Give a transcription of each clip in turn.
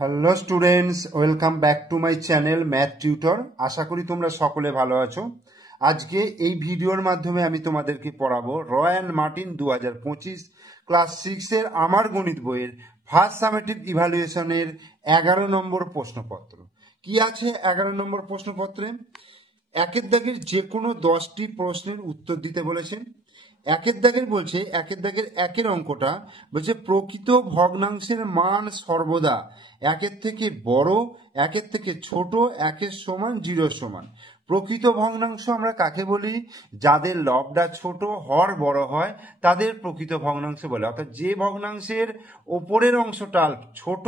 Hello students, welcome back to my channel math tutor. আশা করি তোমরা সকলে ভালো আছো। আজকে এই ভিডিওর মাধ্যমে আমি তোমাদেরকে পড়াবো রয় মার্টিন 2025 ক্লাস 6-এর আমার গণিত বইয়ের ফার্স্ট সামেটিভ ইভ্যালুয়েশনের 11 নম্বর প্রশ্নপত্র। কি আছে 11 নম্বর প্রশ্নপত্রে? একের দাগের যে কোনো 10টি প্রশ্নের উত্তর দিতে বলেছেন। একের দাগের বলছে, একের দাগের একের অঙ্কটা বলছে প্রকৃত ভগ্নাংশের মান সর্বদা একের থেকে বড়, একের থেকে ছোট, একের সমান, জিরোর সমান। প্রকৃত ভগ্নাংশ আমরা কাকে বলি? যাদের লবটা ছোট, হর বড় হয় তাদের প্রকৃত ভগ্নাংশ বলে। অর্থাৎ যে ভগ্নাংশের ওপরের অংশটা ছোট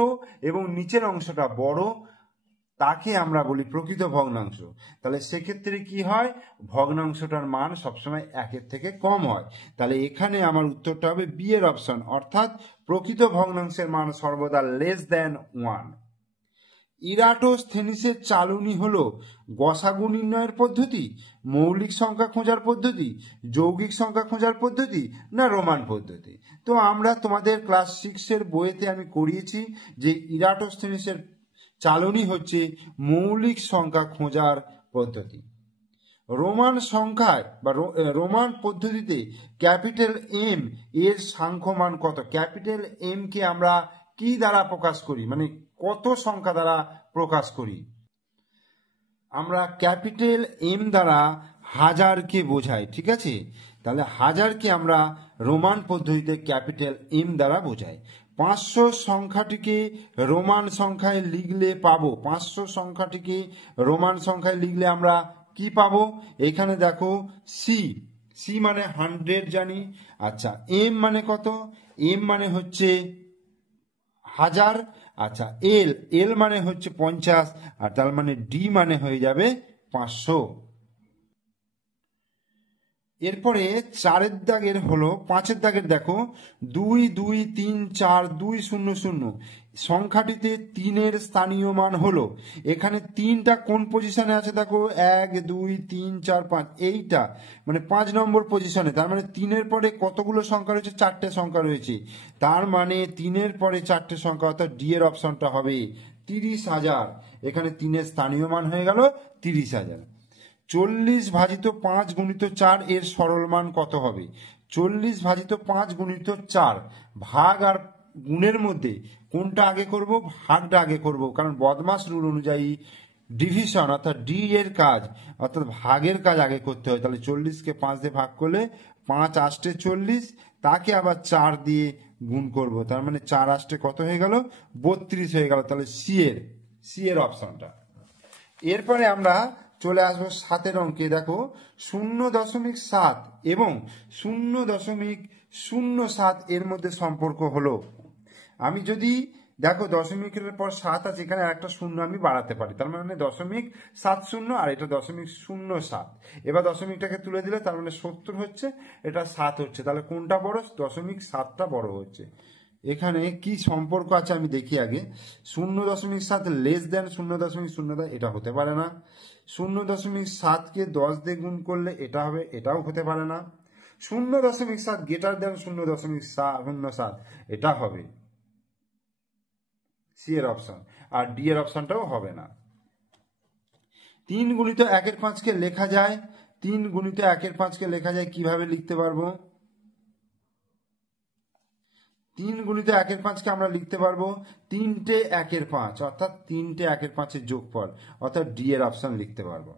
এবং নিচের অংশটা বড় তাকে আমরা বলি প্রকৃত ভগ্নাংশ। তাহলে সেক্ষেত্রে কি হয়? ভগ্নাংশটার মান সবসময় একের থেকে কম হয়। তাহলে এখানে আমার উত্তরটা হবে বি এর অপশন, অর্থাৎ প্রকৃত ভগ্নাংশের মান সর্বদা লেস দ্যান 1। ইরাটোস্থেনিসের চালনী হলো গসাগু নির্ণয়ের পদ্ধতি, মৌলিক সংখ্যা খোঁজার পদ্ধতি, যৌগিক সংখ্যা খোঁজার পদ্ধতি, না রোমান পদ্ধতি? তো আমরা তোমাদের ক্লাস 6-এর বইয়েতে আমি করিয়েছি যে ইরাটোস্থেনিসের চালনী হচ্ছে মৌলিক সংখ্যা খোঁজার পদ্ধতি। রোমান সংখ্যায় বা রোমান পদ্ধতিতে ক্যাপিটাল এম এর সাংখ্যমান কত? ক্যাপিটাল এম কে আমরা কি দ্বারা প্রকাশ করি, মানে কত সংখ্যা দ্বারা প্রকাশ করি? আমরা ক্যাপিটাল এম দ্বারা হাজারকে বোঝাই, ঠিক আছে? তাহলে হাজারকে আমরা রোমান পদ্ধতিতে ক্যাপিটাল এম দ্বারা বোঝাই। 500 সংখ্যাটিকে রোমান সংখ্যায় লিখলে পাবো, 500 সংখ্যাটিকে রোমান সংখ্যায় লিখলে আমরা কি পাবো? এখানে দেখো সি, সি মানে 100 জানি। আচ্ছা, এম মানে কত? এম মানে হচ্ছে হাজার। আচ্ছা, এল, এল মানে হচ্ছে 50, আর তার মানে ডি মানে হয়ে যাবে 500। এরপরে 4-এর দাগের হলো 5-এর দাগের দেখো 2 2 3 4 2 0 0 সংখ্যাটিতে 3-এর স্থানীয় মান হলো। এখানে 3টা কোন পজিশনে আছে দেখো? 1 2 3 4 5, এইটা মানে 5 নম্বর পজিশনে। তার মানে 3-এর পরে কতগুলো সংখ্যা রয়েছে? 4টে সংখ্যা রয়েছে। তার মানে 3-এর পরে 4টে সংখ্যা, অর্থাৎ ডি এর অপশনটা হবে 30,000। এখানে 3-এর স্থানীয় মান হয়ে গেল 30,000। 40 ভাজিত 5 গুণিত 4 এর সরল মান কত হবে? 40 ভাজিত 5 গুণিত 4, ভাগ আর গুণের মধ্যে কোনটা আগে করব? ভাগটা আগে করব, কারণ বদমাস রুল অনুযায়ী ডিভিশন অর্থাৎ ডি এর কাজ অর্থাৎ ভাগের কাজ আগে করতে হয়। তাহলে 40কে 5 দিয়ে ভাগ করলে 5 8 40, তাকে আবার 4 দিয়ে গুণ করব, তার মানে 4 8 কত হয়ে গেল? 32 হয়ে গেল। তাহলে সি এর অপশনটা। এরপরে আমরা চলে আসবো 7-এর অঙ্কে। দেখো 0.7 এবং 0.07 এর মধ্যে সম্পর্ক হলো। আমি যদি দেখো দশমিকের পর 7 আছে, এখানে একটা শূন্য আমি বাড়াতে পারি, তার মানে 0.70, আর এটা 0.07। এবার দশমিকটাকে তুলে দিলে তার মানে 70 হচ্ছে, এটা 7 হচ্ছে। তাহলে কোনটা বড়? 0.7টা বড় হচ্ছে। এখানে কি সম্পর্ক আছে আমি দেখি আগে। 0.7 লেস দেন 0.0, এটা হতে পারে না। 0.7কে 10 দিয়ে গুণ করলে এটা হবে, এটাও হতে পারে না। 0.7 গ্রেটার দেন 0.07, এটা হবে। সি এর অপশন। আর ডি এর অপশনটাও হবে না। 3 গুণিত 1-এর 5কে লেখা যায়, 3 গুণিত 1-এর 5কে লেখা যায় কিভাবে লিখতে পারবো? 3 গুণিত 1-এর 5কে আমরা লিখতে পারবো 3টে 1-এর 5, অর্থাৎ 3টে 1-এর 5-এর যোগফল, অর্থাৎ ডি এর অপশন লিখতে পারবো।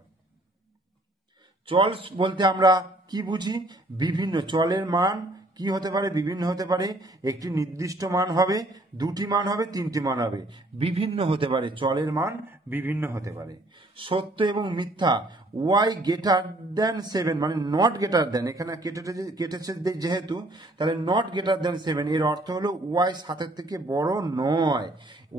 চল বলতে আমরা কি বুঝি? বিভিন্ন চলের মান কি হতে পারে? বিভিন্ন হতে পারে। একটি নির্দিষ্ট মান হবে, দুটি মান হবে, তিনটি মান হবে। বিভিন্ন হতে পারে, চলের মান বিভিন্ন হতে পারে। সত্য এবং মিথ্যা, ওয়াই গ্রেটার দেন 7 মানে নট গ্রেটার দেন, এখানে কেটেছে যেহেতু, তাহলে নট গ্রেটার দেন 7 এর অর্থ হলো ওয়াই 7-এর থেকে বড় নয়।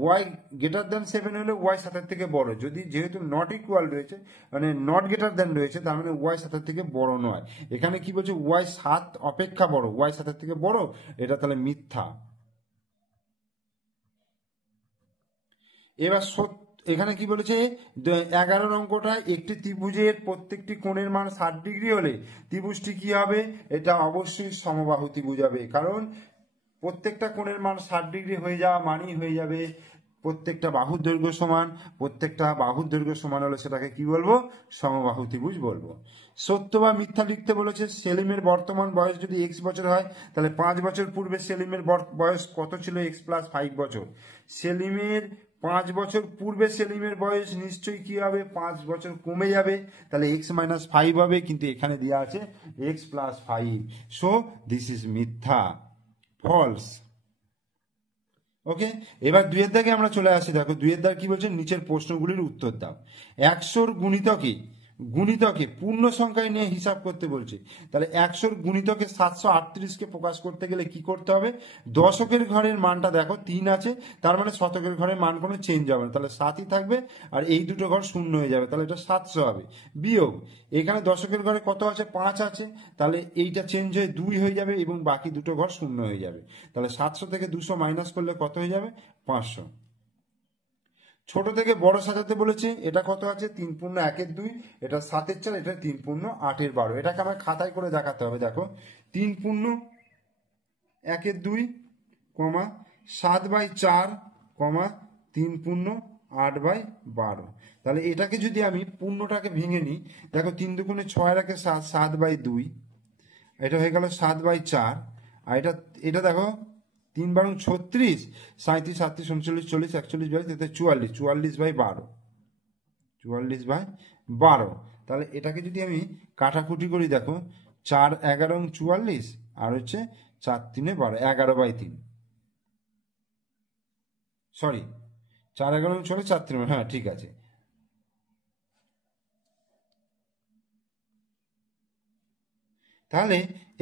ওয়াই গ্রেটার দেন 7 হলে ওয়াই 7-এর থেকে বড়। যদি যেহেতু নট ইকুয়াল রয়েছে মানে নট গ্রেটার দেন রয়েছে, তার মানে ওয়াই 7-এর থেকে বড় নয়। এখানে কি বলছে? ওয়াই 7 অপেক্ষা বড়, ওয়াই 7-এর থেকে বড়, এটা তাহলে মিথ্যা। এবার এখানে কি বলেছে? 11 অঙ্কটা একটি ত্রিভুজের প্রত্যেকটি কোণের মান 60 ডিগ্রি হলে ত্রিভুজটি কি হবে? এটা অবশ্যই সমবাহু ত্রিভুজ হবে, কারণ প্রত্যেকটা কোণের মান 60 ডিগ্রি হয়ে যাওয়া মানেই হয়ে যাবে প্রত্যেকটা বাহুর দৈর্ঘ্য সমান, প্রত্যেকটা বাহুর দৈর্ঘ্য সমান হলে সেটাকে কি বলবো? সমবাহু ত্রিভুজ বলবো। সত্য বা মিথ্যা লিখতে বলেছে। সেলিমের বর্তমান বয়স যদি x বছর হয়, তাহলে 5 বছর পূর্বে সেলিমের বয়স কত ছিল? x + 5 বছর। সেলিমের 5 বছর পূর্বে সেলিমের বয়স নিশ্চয়ই কি হবে? 5 বছর কমে যাবে, তাহলে x - 5 হবে, কিন্তু এখানে দেওয়া আছে x + 5, সো দিস ইজ মিথ্যা, ফলস। ওকে, এবার 2 দাগে আমরা চলে আসি। দেখো 2 দাগ কি বলছে? নিচের প্রশ্নগুলির উত্তর দাও। 100-র গুণিতকে পূর্ণ সংখ্যায় নিয়ে হিসাব করতে বলছে। তাহলে 100-র গুণিতকে 738কে প্রকাশ করতে গেলে কি করতে হবে? দশকের ঘরের মানটা দেখো 3 আছে, তার মানে শতকের ঘরের মান কোনো চেঞ্জ হবে না, তাহলে 7ই থাকবে, আর এই দুটো ঘর শূন্য হয়ে যাবে, তাহলে এটা 700 হবে। বিয়োগ, এখানে দশকের ঘরে কত আছে? 5 আছে, তাহলে এইটা চেঞ্জ হয়ে 2 হয়ে যাবে এবং বাকি দুটো ঘর শূন্য হয়ে যাবে, তাহলে 700 থেকে 200 মাইনাস করলে কত হয়ে যাবে? 500। ছোট থেকে বড় সাজাতে বলেছে। এটা কত আছে? 3 পূর্ণ 1-এর 2, এটা 7-এর 4, এটা 3 পূর্ণ 8-এর 12। এটাকে আমার খাতায় করে দেখাতে হবে। দেখো 3 পূর্ণ 1-এর 2, 7/4, 3 পূর্ণ 8/12। তাহলে এটাকে যদি আমি পূর্ণটাকে ভেঙে নিই, দেখো 3 দুগুণে 6 রাখে 7, 7/2, এটা হয়ে গেল 7/4। আর এটা দেখো 3 × 36, 37, 38, 39, 40, 41, 42, 44, 44/12, 44/12। তাহলে এটাকে যদি আমি কাটাকুটি করি, দেখো 4, 11, 44, আর হচ্ছে 4, 3, 12, 11/3, সরি 4, 11, 44, 4, 3, হ্যাঁ ঠিক আছে। তাহলে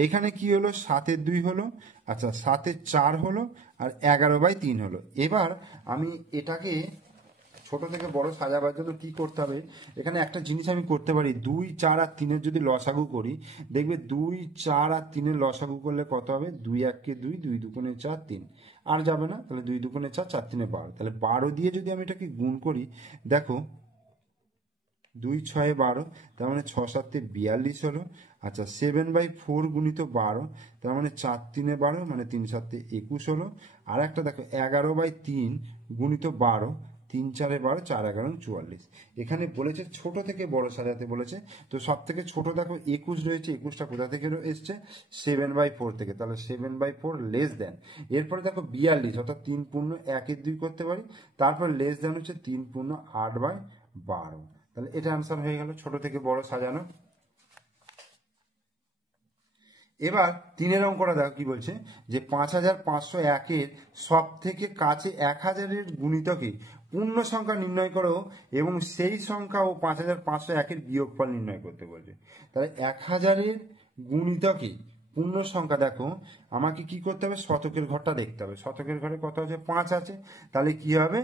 এখানে কি হলো? 7-এর 2 হলো, আচ্ছা 7-এর 4 হলো, আর 11/3 হলো। এবার আমি এটাকে ছোট থেকে বড় সাজাবার জন্য কি করতে হবে? এখানে একটা জিনিস আমি করতে পারি, 2, 4 আর 3-এর যদি লসাগু করি, দেখবে 2, 4 আর 3-এর লসাগু করলে কত হবে? 2 × 1 = 2, 2 দুগুণে 4, 3, আর যাবে না, তাহলে 2 দুগুণে 4, 4 3 12। তাহলে 12 দিয়ে যদি আমি এটাকে গুণ করি, দেখো 2, 6, 12, তার মানে 6, 7, 42 হলো। আচ্ছা 7/4 গুণিত 12, তার মানে 4, 3, 12, মানে 3, 7, 21 হলো। আর একটা দেখো 11/3 গুণিত 12, 3, 4, 12, 4, 11, 44। এখানে বলেছে ছোট থেকে বড় সাজাতে বলেছে, তো সব থেকে ছোট দেখো 21 রয়েছে। 21টা কোথা থেকে এসছে? 7/4 থেকে, তাহলে 7/4 লেস দেন। এরপরে দেখো 42, অর্থাৎ 3 পূর্ণ 1-এর 2 করতে পারি, তারপর লেস দেন হচ্ছে 3 পূর্ণ 8/12। তাহলে এটা আনসার হয়ে গেল ছোট থেকে বড় সাজানো। এবার 3-এর অঙ্কটা দেখো কি বলছে, যে 5501-এর সব থেকে কাছে 1000-এর গুণিতকে পূর্ণ সংখ্যা নির্ণয় করো এবং সেই সংখ্যা ও 5501-এর বিয়োগফল নির্ণয় করতে বলছে। তাহলে 1000-এর গুণিতকে পূর্ণ সংখ্যা, দেখো আমাকে কি করতে হবে? শতকের ঘরটা দেখতে হবে। শতকের ঘরে কত আছে? 5 আছে, তাহলে কি হবে?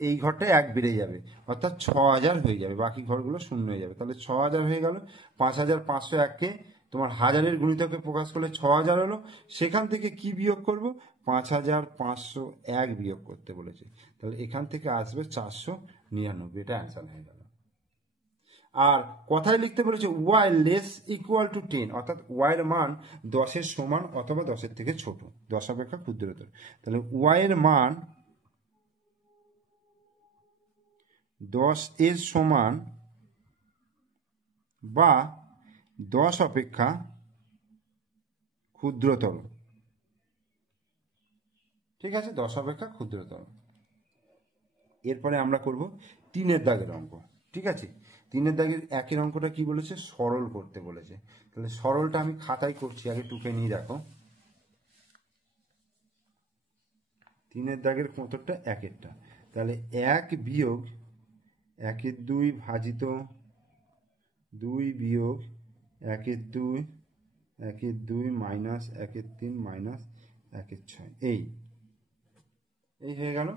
এই ঘরটায় 1 বেড়ে যাবে, অর্থাৎ 6000 হয়ে যাবে, বাকি ঘরগুলো শূন্য হয়ে যাবে। তাহলে 6000 হয়ে গেল। 5501-কে তোমার হাজারের গুণিতকে প্রকাশ করলে 6000 হলো, সেখান থেকে কি বিয়োগ করব? 5501 বিয়োগ করতে বলেছে, তাহলে এখান থেকে আসবে 499। এটা অ্যান্সার হয়ে গেল। আর কথায় লিখতে বলেছে ওয়াই লেস ইকুয়াল টু 10, অর্থাৎ ওয়াই এর মান 10-এর সমান অথবা 10-এর থেকে ছোট, 10 অপেক্ষা ক্ষুদ্রতর। তাহলে ওয়াই এর মান 10-এর সমান বা 10 অপেক্ষা ক্ষুদ্রতর। ঠিক আছে, 10 অপেক্ষা ক্ষুদ্রতর। এরপরে আমরা করব 3-এর দাগের অঙ্ক। ঠিক আছে, 3-এর দাগের 1-এর অঙ্কটা কি বলেছে? সরল করতে বলেছে। তাহলে সরলটা আমি খাতায় করছি, আগে টুকে নিয়ে দেখো। 3-এর দাগের কোঁতরটা 1-এরটা, তাহলে 1 বিয়োগ 1-এর 2 ভাজিত 2 বিয়োগ 1-এর 2, 1-এর 2 মাইনাস 1-এর 3 মাইনাস 1-এর 6, এই হয়ে গেল।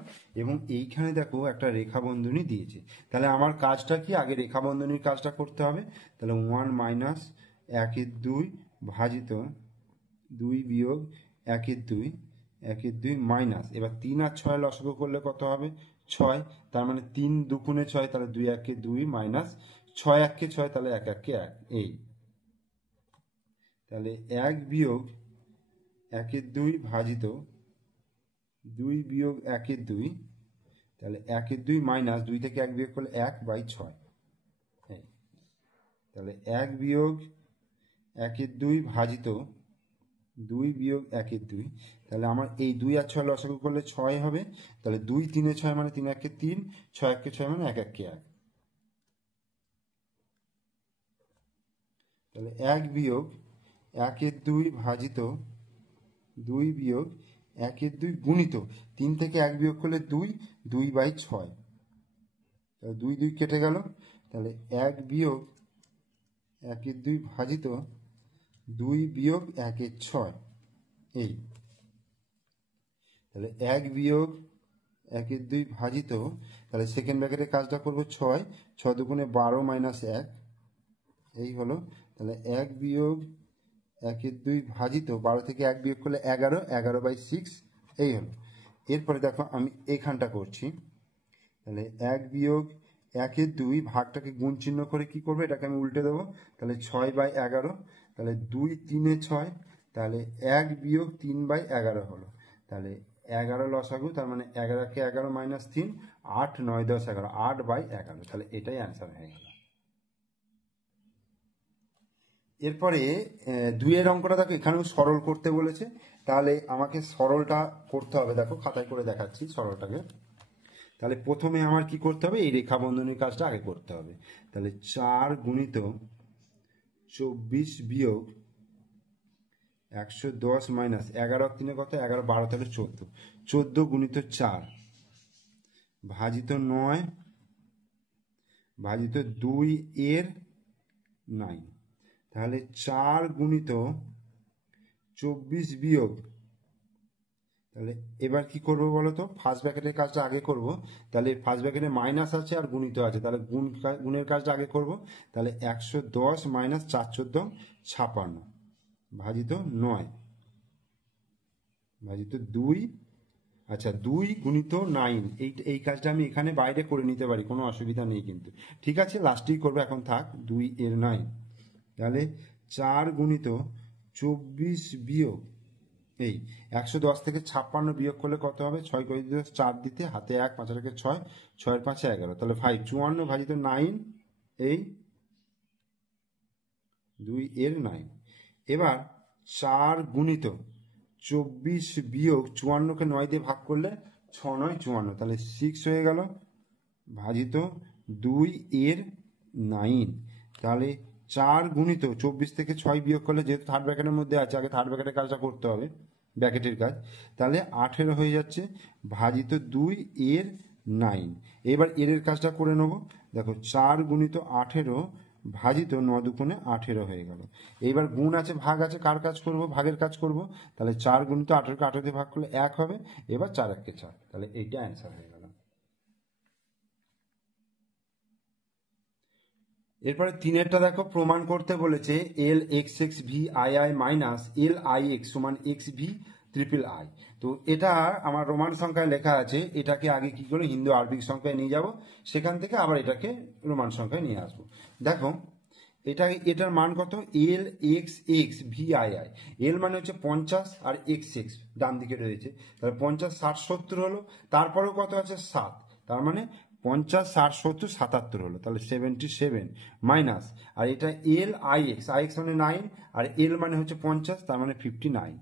এবং এইখানে দেখো একটা রেখা বন্ধনী দিয়েছে। তাহলে আমার কাজটা কি? আগে রেখা বন্ধনীর কাজটা করতে হবে। তাহলে 1 মাইনাস 1-এর 2 ভাজিত 2 বিয়োগ 1-এর 2, 1-এর 2 মাইনাস, এবার 3 আর 6 লসাগু করলে কত হবে? 6, তার মানে 3 দুগুণে 6, তাহলে 2 1-এ 2 মাইনাস 6 1-এ 6, তাহলে 1 1-এ 1, এই। তাহলে 1 বিয়োগ 1-এর 2 ভাজিত 2 বিয়োগ 1-এর 2, তাহলে 1/2 মাইনাস 2 থেকে 1 বিয়োগ করলে 1/6। তাহলে 1 বিয়োগ 1/2 ভাজিত 2 বিয়োগ 1/2। তাহলে আমার এই 2 আর 6 লসাগু করলে 6 হবে। তাহলে 2 3 6 মানে 3 1 3, 6 1 6 মানে 1 1 1। তাহলে 1 বিয়োগ 1/2 ভাজিত 2 বিয়োগ 1/2 গুণিত 3 থেকে 1 বিয়োগ করলে 2, 2/6। তাহলে 2 2 কেটে গেল। তাহলে 1 বিয়োগ 1/2 ভাজিত 2 বিয়োগ 1/6 এই। তাহলে 1 বিয়োগ 1/2 ভাজিত, তাহলে সেকেন্ড ব্র্যাকেটের কাজটা করবো 6, 6 দুগুণে 12 মাইনাস 1 এই হলো। তাহলে 1 বিয়োগ 1/2 ভাজিত 12 থেকে 1 বিয়োগ করলে 11, 11/6 এই হলো। এরপরে দেখো আমি এখানটা করছি। তাহলে 1 বিয়োগ 1/2 ভাগটাকে গুণ চিহ্ন করে কি করবো, এটাকে আমি উল্টে দেবো। তাহলে 6/11। তাহলে 2 3 6, তাহলে 1 বিয়োগ 3/11 হলো। তাহলে 11 লসাগু, তার মানে 11 কে 11 মাইনাস 3, 8 9 10 11, 8/11। তাহলে এটাই অ্যান্সার হয়ে গেল। এরপরে 2 অঙ্কটা দেখো এখানেও সরল করতে বলেছে। তাহলে আমাকে সরলটা করতে হবে, দেখো খাতায় করে দেখাচ্ছি সরলটাকে। তাহলে প্রথমে আমার কি করতে হবে, এই রেখা বন্ধনীর কাজটা আগে করতে হবে। তাহলে 4 গুণিত 24 বিয়োগ 110 মাইনাস 11 3 কত, 11 12, তাহলে 14, 14 গুণিত 4 ভাজিত 9 ভাজিত 2 এর 9। তাহলে 4 গুণিত 24 বিয়োগ, তাহলে এবার কি করবো বলো তো, ফার্স্ট ব্র্যাকেটের কাজটা আগে করব। তাহলে ফার্স্ট ব্র্যাকেটে মাইনাস আছে আর গুণিত আছে, তাহলে গুণের কাজটা আগে করব। তাহলে 110 মাইনাস 4 14 56 ভাজিত 9 ভাজিত 2, আচ্ছা 2 গুণিত 9। এই কাজটা আমি এখানে বাইরে করে নিতে পারি, কোনো অসুবিধা নেই কিন্তু। ঠিক আছে, লাস্টেই করবো, এখন থাক 2 এর 9। তাহলে 4 গুণিত 24 বিয়োগ এই 110 থেকে 56 বিয়োগ করলে কত হবে, 6 করে দিতে 4 দিতে, হাতে 1, 5 রেখে 6, 6 এর 5 11, তাহলে 5 54 ভাজিত 9 এই 2 এর 9। এবার 4 গুণিত 24 বিয়োগ 54কে 9 দিয়ে ভাগ করলে 6 9 54, তাহলে 6 হয়ে গেল ভাজিত 2 এর 9। তাহলে 4 গুণিত 24 থেকে 6 বিয়োগ করলে, যেহেতু থার্ড ব্র্যাকেটের মধ্যে আছে আগে থার্ড ব্র্যাকেটের কাজটা করতে হবে, ব্র্যাকেটের কাজ, তাহলে 18 হয়ে যাচ্ছে ভাজিত 2 এর 9। এবার এর কাজটা করে নেবো। দেখো 4 গুণিত 18 ভাজিত 9 দুগুণে 18 হয়ে গেল। এইবার গুণ আছে ভাগ আছে, কার কাজ করব, ভাগের কাজ করব। তাহলে 4 গুণিত 18কে 18 দিয়ে ভাগ করলে 1 হবে। এবার 4 1 কে 4, তাহলে এইটা অ্যান্সার হয়ে গেল। এরপরে 3-এরটা দেখো, প্রমাণ করতে বলেছে L X X V I I minus L I X সমান এক্স ভি ট্রিপল আই। তো এটা আমার রোমান সংখ্যায় লেখা আছে, এটাকে আগে কি করে হিন্দু আরবিক সংখ্যায় নিয়ে যাব, সেখান থেকে আবার এটাকে রোমান সংখ্যায় নিয়ে আসবো। দেখো এটার মান কত, L X X V I I. L মানে হচ্ছে 50 আর এক্স এক্স ডান দিকে রয়েছে, তাহলে 50 60 70 হলো। তারপরেও কত আছে 7, তার মানে 50 60 70 77 হলো, তাহলে 77 মাইনাস, আর এটা এল আই এক্স, আই এক্স মানে 9 আর এল মানে হচ্ছে 50, তার মানে 59।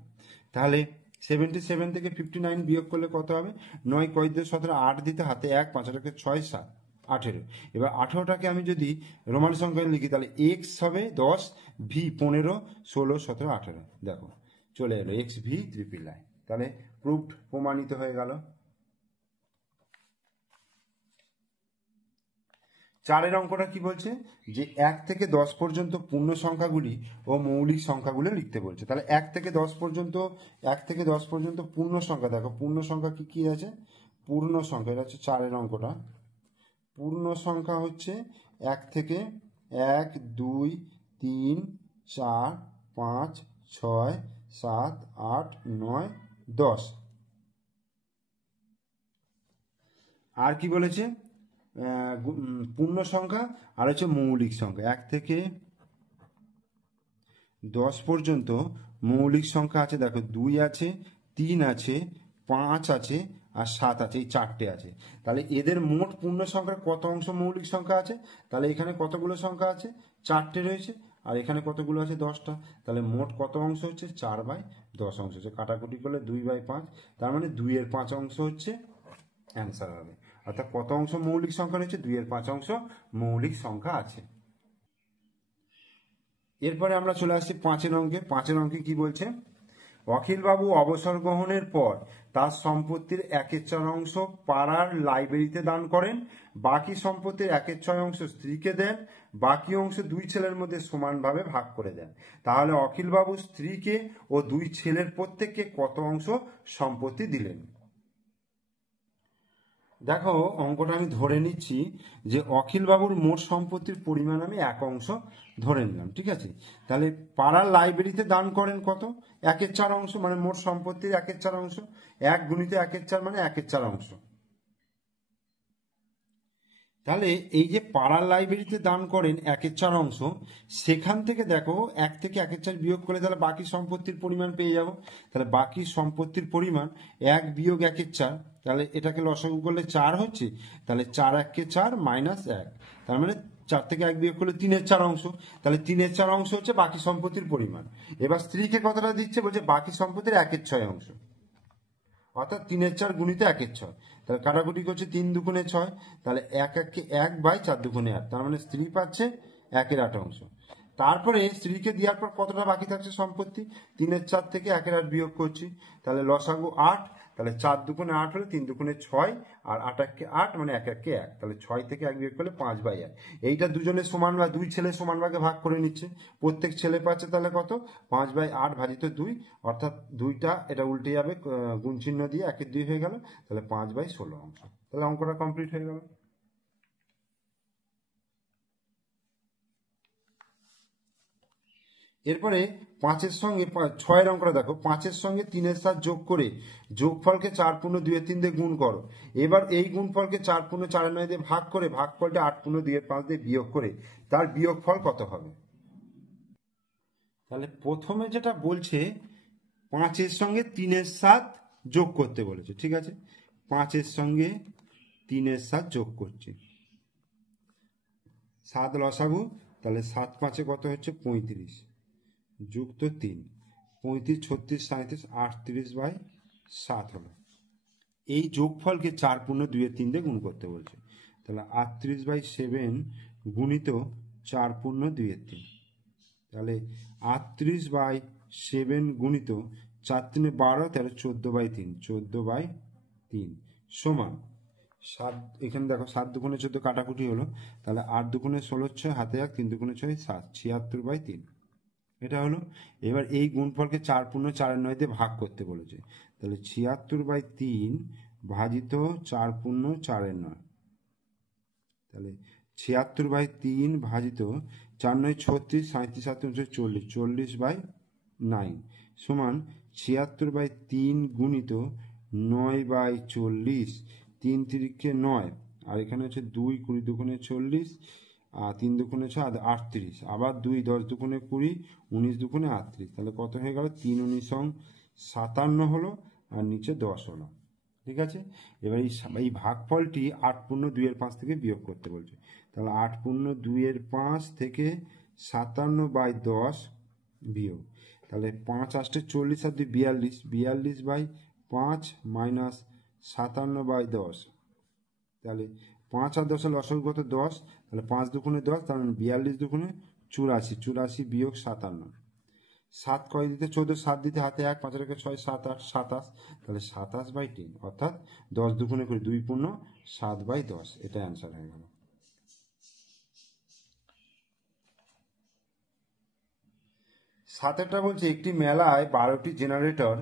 তাহলে 77 থেকে 59 বিয়োগ করলে কত হবে, 9 কয় দিয়ে 17, 8 দিতে, হাতে 1, 5 রেখে 6 7 18। এবার 18টাকে আমি যদি রোমান সংখ্যায় লিখি, তাহলে এক্স হবে 10, ভি 15 16 17 18, দেখো চলে এলো এক্স ভি ট্রিপল আই। তাহলে প্রুফড, প্রমাণিত হয়ে গেল। 4-এর অঙ্কটা কি বলছে, যে 1 থেকে 10 পর্যন্ত পূর্ণ সংখ্যাগুলি ও মৌলিক সংখ্যাগুলো লিখতে বলছে। তাহলে 1 থেকে 10 পর্যন্ত পূর্ণ সংখ্যা, দেখো পূর্ণ সংখ্যা কি কি আছে, পূর্ণ সংখ্যা, এটা হচ্ছে 4-এর অঙ্কটা। পূর্ণ সংখ্যা হচ্ছে 1 থেকে 1 2 3 4 5 6 7 8 9 10। আর কি বলেছে, পূর্ণ সংখ্যা আর হচ্ছে মৌলিক সংখ্যা। 1 থেকে 10 পর্যন্ত মৌলিক সংখ্যা আছে, দেখো 2 আছে, 3 আছে, 5 আছে আর 7 আছে, এই 4টে আছে। তাহলে এদের মোট পূর্ণ সংখ্যার কত অংশ মৌলিক সংখ্যা আছে? তাহলে এখানে কতগুলো সংখ্যা আছে? 4টে রয়েছে। আর এখানে কতগুলো আছে? 10টা। তাহলে মোট কত অংশ হচ্ছে? 4/10 অংশ হচ্ছে। কাটাকুটি করলে 2/5, তার মানে 2/5 অংশ হচ্ছে অ্যান্সার হবে। অর্থাৎ কত অংশ মৌলিক সংখ্যা রয়েছে? 2/5 অংশ মৌলিক সংখ্যা আছে। এরপরে আমরা চলে আসছি 5 অঙ্কে। 5 অঙ্কে কি বলছে? অখিলবাবু অবসর গ্রহণের পর তার সম্পত্তির 1/4 অংশ পাড়ার লাইব্রেরিতে দান করেন, বাকি সম্পত্তির 1/6 অংশ স্ত্রীকে দেন, বাকি অংশ 2 ছেলের মধ্যে সমানভাবে ভাগ করে দেন। তাহলে অখিলবাবু স্ত্রীকে ও 2 ছেলের প্রত্যেককে কত অংশ সম্পত্তি দিলেন? দেখো, অঙ্কটা আমি ধরে নিচ্ছি যে অখিলবাবুর মোট সম্পত্তির পরিমাণ আমি 1 অংশ ধরে নিলাম, ঠিক আছে। তাহলে পাড়ার লাইব্রেরিতে দান করেন কত? 1/4 অংশ, মানে মোট সম্পত্তির 1/4 অংশ। 1 গুণিত 1/4 মানে 1/4 অংশ। তাহলে এই যে পাড়ার লাইব্রেরিতে দান করেন 1/4 অংশ, সেখান থেকে দেখো 1 থেকে 1/4 বিয়োগ করলে তাহলে বাকি সম্পত্তির পরিমাণ পেয়ে যাব। তাহলে বাকি সম্পত্তির পরিমাণ 1 বিয়োগ 1/4, তাহলে এটাকে লসাগু করলে 4 হচ্ছে। তাহলে 4 1 4 মাইনাস 1, তার মানে 4 থেকে 1 বিয়োগ করলে 3/4 অংশ। তাহলে 3/4 অংশ হচ্ছে বাকি সম্পত্তির পরিমাণ। এবার স্ত্রীকে কতটা দিচ্ছে? বলছে বাকি সম্পত্তির 1/6 অংশ, অর্থাৎ 3/4 গুণিত 1/6। তাহলে কাটাকুটি করছে 3 দুগুণে 6, তাহলে 1 1 1/4 দুগুণে 8, তার মানে স্ত্রী পাচ্ছে 1/8 অংশ। তারপরে স্ত্রীকে দেওয়ার পর কতটা বাকি থাকছে সম্পত্তি? 3/4 থেকে 1/8 বিয়োগ করছি, তাহলে লসাগু 8। তাহলে 4 দুগুণে 8 হলে 3 দুগুণে 6, আর 8 1 8 মানে 1 1 1, তাহলে 6 থেকে 1 বিয়োগ করলে 5/1। এইটা দুজনের সমান বা 2 ছেলে সমান ভাগে ভাগ করে নিচ্ছে। প্রত্যেক ছেলে পাচ্ছে তাহলে কত? 5/8 ভাজিত 2, অর্থাৎ 2টা এটা উল্টে যাবে, গুণ চিহ্ন দিয়ে 1 2 হয়ে গেল, তাহলে 5/16 অংশ। তাহলে অঙ্কটা কমপ্লিট হয়ে গেল। এরপরে 5-এর সঙ্গে 6-এর অঙ্কটা দেখো। 5-এর সঙ্গে 3-এর সাথ যোগ করে যোগফলকে 4 পূর্ণ 2/3 দিয়ে গুণ করো। এবার এই গুণফলকে 4 পূর্ণ 4/9 দিয়ে ভাগ করে ভাগফলটা 8 পূর্ণ 2/5 দিয়ে বিয়োগ করে তার বিয়োগফল কত হবে? তাহলে প্রথমে যেটা বলছে 5-এর সঙ্গে 3-এর সাথ যোগ করতে বলেছে, ঠিক আছে। 5-এর সঙ্গে 3-এর সাথ যোগ করছি, 7 লসাগু, তাহলে 7 5-এ কত হচ্ছে? 35 যুক্ত 3, 35 36 37 38/7 হলো। এই যোগফলকে 4 পূর্ণ 2/3 দিয়ে গুণ করতে বলছে। তাহলে 38/7 গুণিত 4 পূর্ণ 2/3, তাহলে 38/7 গুণিত 4 3 12, তাহলে 14/3, 14/3 সমান 7। এখানে দেখো 7 দুগুণে 14 কাটাকুটি হলো, তাহলে 8 দুগুণে 16 6, হাতে 1, 3 দুগুণে 6 7, 76/3 এটা হলো। এবার এই গুণফলকে 4 পূর্ণ 4/9 দিয়ে ভাগ করতে বলেছে, তাহলে 76/3 ভাজিত 4 পূর্ণ 4/9, তাহলে 76/3 ভাজিত 4 9 36, 37 37 40, 40/9 সমান 76/3 গুণিত 9/40, 3 তিরিখে 9, আর এখানে হচ্ছে 2 20 দুগুণে 40, আর 3 দুগুণে 6 38, আবার 2 10 দুগুণে 20, 19 দুগুণে 38, তাহলে কত হয়ে গেল? 3 19 57 হলো, আর নিচে 10 হলো, ঠিক আছে। এবার এই ভাগফলটি 8 পূর্ণ 2/5 থেকে বিয়োগ করতে বলছে। তাহলে 8 পূর্ণ 2/5 থেকে 57/10 বিয়োগ, তাহলে 5 8 40 আর 2 42, 42/5 মাইনাস 57/10, তাহলে 5 আর 10 লসাগু কত? 10, তাহলে 5 দুগুণে 10, তার মানে 42 দুগুণে 84, 84 বিয়োগ 57, 7 কয় দিতে 14, 7 দিতে হাতে 1, 5 রেখে 6 7 8 27, তাহলে 27/10, অর্থাৎ 10 দুগুণে করে 2 পূর্ণ 7/10, এটা অ্যান্সার হয়ে গেল। 7টা বলছে একটি মেলায় 12টি জেনারেটর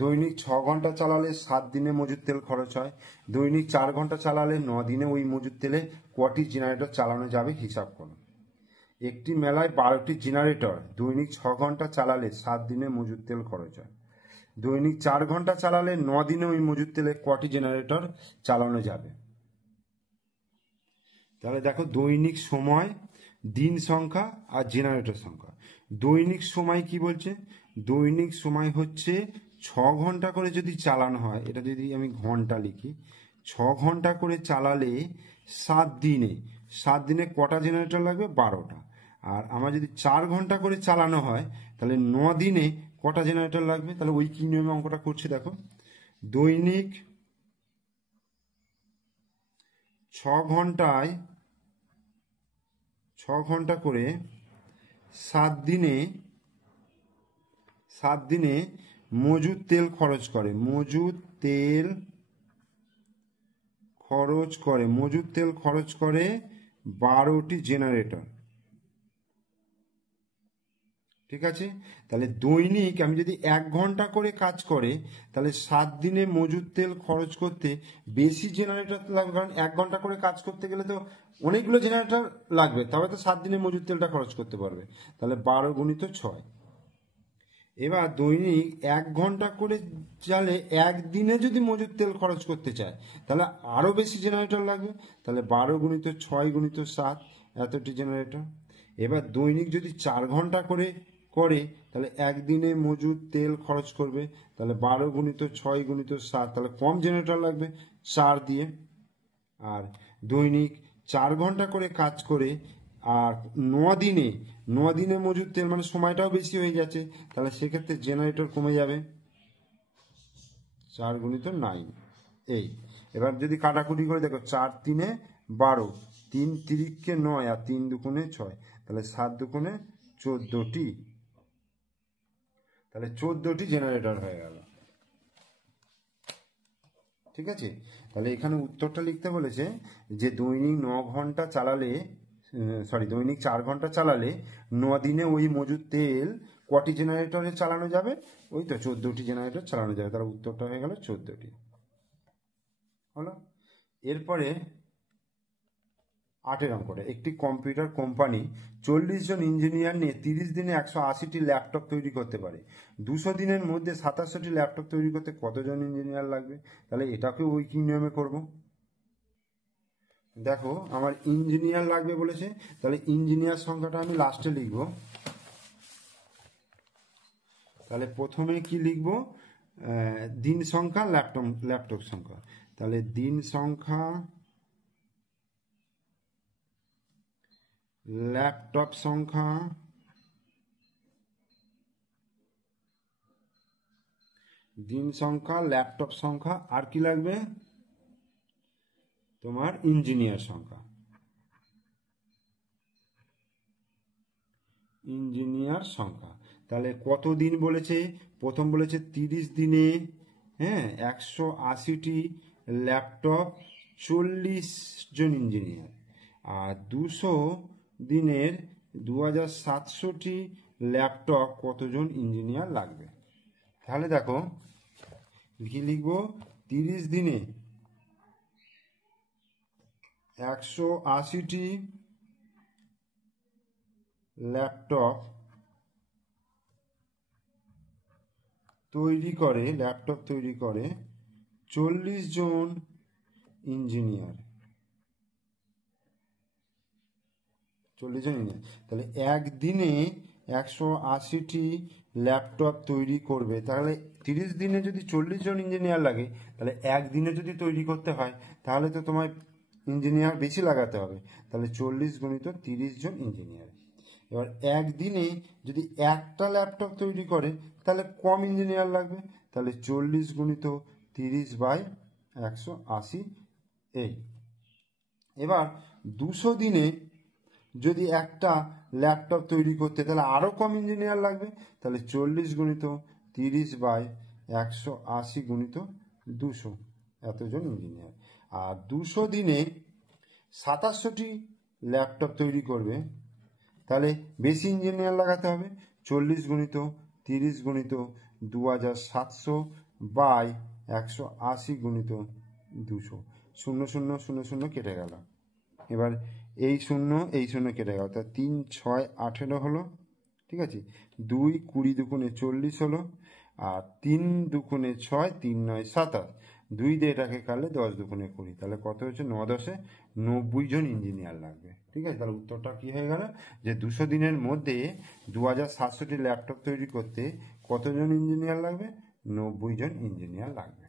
দৈনিক 6 ঘন্টা চালালে 7 দিনে মজুদ তেল খরচ হয়, দৈনিক 4 ঘন্টা চালালে 9 দিনে ওই মজুদ তেলে কটি জেনারেটর চালানো যাবে হিসাব করো। একটি মেলায় 12টি জেনারেটর দৈনিক 6 ঘন্টা চালালে 7 দিনে মজুদ তেল খরচ হয়, দৈনিক 4 ঘন্টা চালালে 9 দিনে ওই মজুদ তেলে কটি জেনারেটর চালানো যাবে? তাহলে দেখো, দৈনিক সময়, দিন সংখ্যা আর জেনারেটর সংখ্যা। দৈনিক সময় কি বলছে? দৈনিক সময় হচ্ছে ঘন্টা করে যদি চালানো হয়, এটা যদি আমি ঘন্টা লিখি, ঘন্টা করে চালালে 7 দিনে কটা জেনারেটর লাগবে? 12টা। আর আমার যদি 4 ঘন্টা করে চালানো হয় তাহলে 9 দিনে কটা জেনারেটর লাগবে? তাহলে ওই কি নিয়মে অঙ্কটা করছি দেখো, দৈনিক 6 ঘন্টা করে 7 দিনে মজুদ তেল খরচ করে, মজুদ তেল খরচ করে 12টি জেনারেটর। ঠিক আছে, তাহলে দৈনিক আমি যদি 1 ঘন্টা করে কাজ করে তাহলে 7 দিনে মজুদ তেল খরচ করতে বেশি জেনারেটর লাগবে, কারণ 1 ঘন্টা করে কাজ করতে গেলে তো অনেকগুলো জেনারেটর লাগবে, তবে তো 7 দিনে মজুদ তেলটা খরচ করতে পারবে। তাহলে 12 গুণিত 6। এবার দৈনিক 1 ঘন্টা করে চালে 1 দিনে যদি মজুদ তেল খরচ করতে চায় তাহলে আরো বেশি জেনারেটর লাগবে, তাহলে 12 গুণিত 6 গুণিত 7, এতটি জেনারেটর। এবার দৈনিক যদি 4 ঘন্টা করে তাহলে 1 দিনে মজুদ তেল খরচ করবে, তাহলে 12 গুণিত 6 গুণিত 7, তাহলে কম জেনারেটর লাগবে 4 দিয়ে। আর দৈনিক 4 ঘন্টা করে কাজ করে আর 9 দিনে মজুদ তেল, মানে সময়টাও বেশি হয়ে যাচ্ছে, তাহলে সেক্ষেত্রে জেনারেটর কমে যাবে, 4 গুণিত 9। এই এবার যদি কাটাকুটি করে দেখো, 4 3 12, 3 3 9 আর 3 2 6, তাহলে 7 2 14টি, তাহলে 14টি জেনারেটর হয়ে গেল। ঠিক আছে, তাহলে এখানে উত্তরটা লিখতে বলেছে যে দৈনিক 4 ঘন্টা চালালে 9 দিনে ওই মজুদ তেল কটি জেনারেটরে চালানো যাবে? ওই তো 14টি জেনারেটর চালানো যাবে, তাহলে উত্তরটা হয়ে গেল 14টি। হলো। এরপরে 8 অঙ্কটা, একটি কম্পিউটার কোম্পানি 40 জন ইঞ্জিনিয়ার নিয়ে 30 দিনে 180টি ল্যাপটপ তৈরি করতে পারে। 200 দিনের মধ্যে 27টি ল্যাপটপ তৈরি করতে কতজন ইঞ্জিনিয়ার লাগবে? তাহলে এটাকে ওই কি নিয়মে করব। দেখো আমার ইঞ্জিনিয়ার লাগবে বলেছে, তাহলে ইঞ্জিনিয়ার সংখ্যাটা আমি লাস্টে লিখব। তাহলে প্রথমে কি লিখব? দিন সংখ্যা, ল্যাপটপ সংখ্যা। তাহলে দিন সংখ্যা, ল্যাপটপ সংখ্যা, দিন সংখ্যা, ল্যাপটপ সংখ্যা, আর কি লাগবে? তোমার ইঞ্জিনিয়ার সংখ্যা। তাহলে কত দিন বলেছে? প্রথম বলেছে 30 দিনে, হ্যাঁ, 180টি ল্যাপটপ, 40 জন ইঞ্জিনিয়ার। আর 200 দিনের 2700টি ল্যাপটপ, কতজন ইঞ্জিনিয়ার লাগবে? তাহলে দেখো কি লিখবো, 30 দিনে 180টি ল্যাপটপ তৈরি করে 40 জন ইঞ্জিনিয়ার। তাহলে একদিনে 180টি ল্যাপটপ তৈরি করবে। তাহলে 30 দিনে যদি 40 জন ইঞ্জিনিয়ার লাগে, তাহলে একদিনে যদি তৈরি করতে হয় তাহলে তো তোমার ইঞ্জিনিয়ার বেশি লাগাতে হবে, তাহলে 40 গুণিত 30 জন ইঞ্জিনিয়ার। এবার একদিনে যদি একটা ল্যাপটপ তৈরি করে তাহলে কম ইঞ্জিনিয়ার লাগবে, তাহলে 40 গুণিত 30/180। এই এবার 200 দিনে যদি একটা ল্যাপটপ তৈরি করতে তাহলে আরো কম ইঞ্জিনিয়ার লাগবে, তাহলে 40 গুণিত 30/180 গুণিত 200, এতজন ইঞ্জিনিয়ার। আর 200 দিনে 2700টি ল্যাপটপ তৈরি করবে, তাহলে বেশি ইঞ্জিনিয়ার লাগাতে হবে, 40 গুণিত 30 গুণিত 2700/180 গুণিত 200, 0 0 0 0 কেটে গেল। এবার এই শূন্য কেটে গেল, তা 3 6 18 হলো। ঠিক আছে, 2 20 দুগুণে 40 হলো, আর 3 দুগুণে 6, 3 9 27, 2 দিয়ে এটাকে কাটলে 10 দুগুণে 20, তাহলে কত হচ্ছে? 9 10 90 জন ইঞ্জিনিয়ার লাগবে। ঠিক আছে, তাহলে উত্তরটা কি হয়ে গেল যে 200 দিনের মধ্যে 2700টি ল্যাপটপ তৈরি করতে কতজন ইঞ্জিনিয়ার লাগবে? 90 জন ইঞ্জিনিয়ার লাগবে।